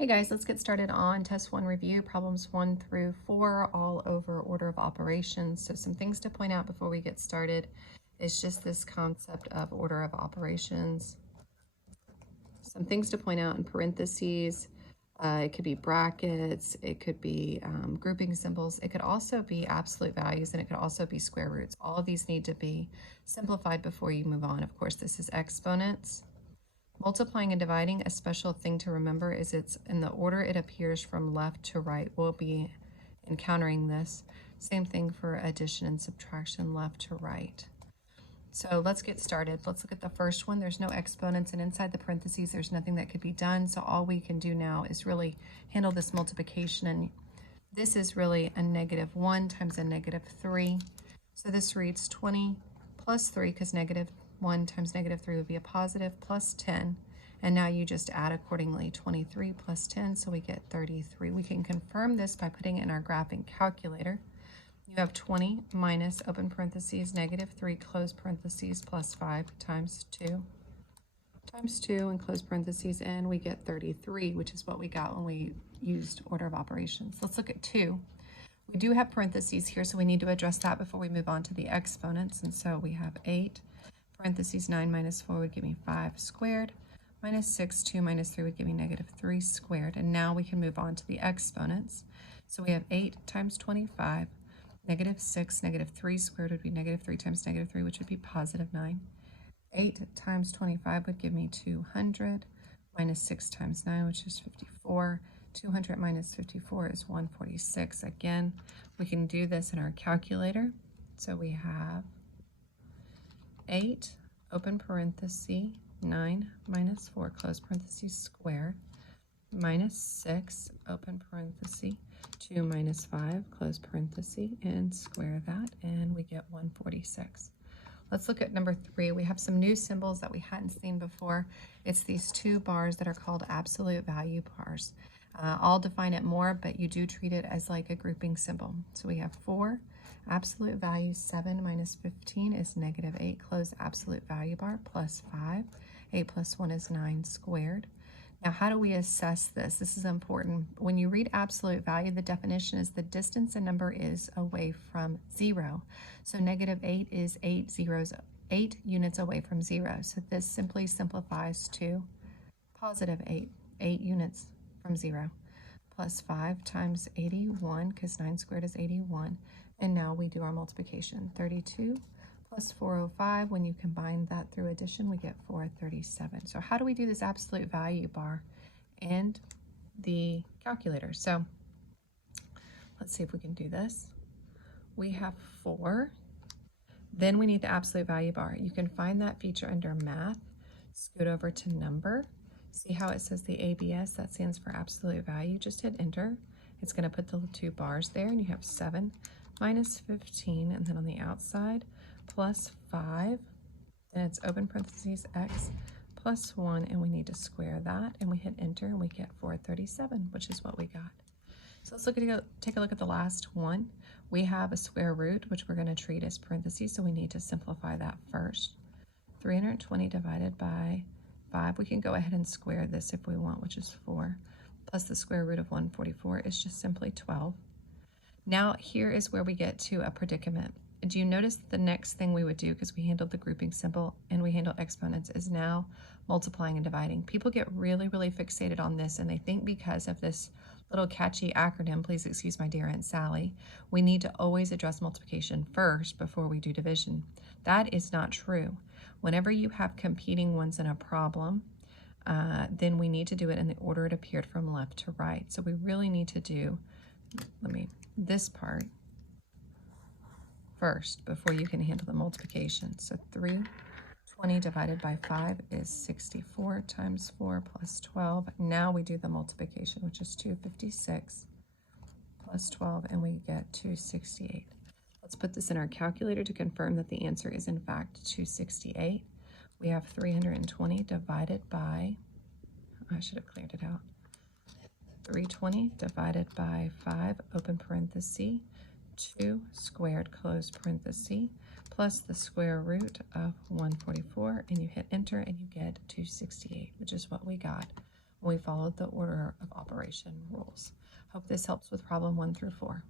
Hey guys, let's get started on test 1 review, problems 1 through 4, all over order of operations. So some things to point out before we get started is just this concept of order of operations. Some things to point out in parentheses. It could be brackets, it could be grouping symbols, it could also be absolute values, and it could also be square roots. All of these need to be simplified before you move on. Of course, this is exponents. Multiplying and dividing, a special thing to remember is it's in the order it appears from left to right. We'll be encountering this. Same thing for addition and subtraction, left to right. So let's get started. Let's look at the first one. There's no exponents, and inside the parentheses, there's nothing that could be done. So all we can do now is really handle this multiplication. And this is really a -1 times a -3. So this reads 20 plus 3, because -1 times -3 would be a positive, plus 10. And now you just add accordingly, 23 plus 10, so we get 33. We can confirm this by putting it in our graphing calculator. You have 20 minus, open parentheses, -3, close parentheses, plus 5 times 2 and close parentheses, and we get 33, which is what we got when we used order of operations. Let's look at 2. We do have parentheses here, so we need to address that before we move on to the exponents. And so we have 8, parentheses 9 minus 4 would give me 5 squared, minus 6, 2 minus 3 would give me -3 squared. And now we can move on to the exponents. So we have 8 times 25, -6, -3 squared would be -3 times -3, which would be +9. 8 times 25 would give me 200, minus 6 times 9, which is 54. 200 minus 54 is 146. Again, we can do this in our calculator. So we have 8, open parenthesis, 9 minus 4, close parenthesis, squared, minus 6, open parenthesis, 2 minus 5, close parenthesis, and square that, and we get 146. Let's look at number 3. We have some new symbols that we hadn't seen before. It's these 2 bars that are called absolute value bars. I'll define it more, but you do treat it as like a grouping symbol. So we have 4, absolute value 7 minus 15 is -8, close absolute value bar, plus 5. 8 plus 1 is 9 squared. Now, how do we assess this? This is important. When you read absolute value, the definition is the distance a number is away from 0. So -8 is 8 units away from 0. So this simply simplifies to +8, 8 units from 0, plus 5 times 81, because 9 squared is 81. And now we do our multiplication. 32 plus 405, when you combine that through addition, we get 437. So how do we do this absolute value bar and the calculator? So let's see if we can do this. We have 4. Then we need the absolute value bar. You can find that feature under Math. Scoot over to Number. See how it says the ABS? That stands for absolute value. Just hit Enter. It's going to put the 2 bars there, and you have 7 minus 15, and then on the outside, plus 5, then it's open parentheses x plus 1, and we need to square that, and we hit Enter, and we get 437, which is what we got. So let's take a look at the last one. We have a square root, which we're going to treat as parentheses, so we need to simplify that first. 320 divided by 5, we can go ahead and square this if we want, which is 4, plus the square root of 144 is just simply 12. Now here is where we get to a predicament. Do you notice the next thing we would do, because we handled the grouping symbol and we handled exponents, is now multiplying and dividing. People get really, really fixated on this, and they think because of this little catchy acronym, please excuse my dear Aunt Sally, we need to always address multiplication first before we do division. That is not true. Whenever you have competing ones in a problem, then we need to do it in the order it appeared from left to right. So we really need to do, this part first before you can handle the multiplication. So 320 divided by 5 is 64 times 4 plus 12. Now we do the multiplication, which is 256 plus 12, and we get 268. Let's put this in our calculator to confirm that the answer is in fact 268. We have 320 divided by, I should have cleared it out, 320 divided by 5, open parenthesis, 2 squared, close parenthesis, plus the square root of 144, and you hit enter and you get 268, which is what we got We followed the order of operation rules. Hope this helps with problem 1 through 4.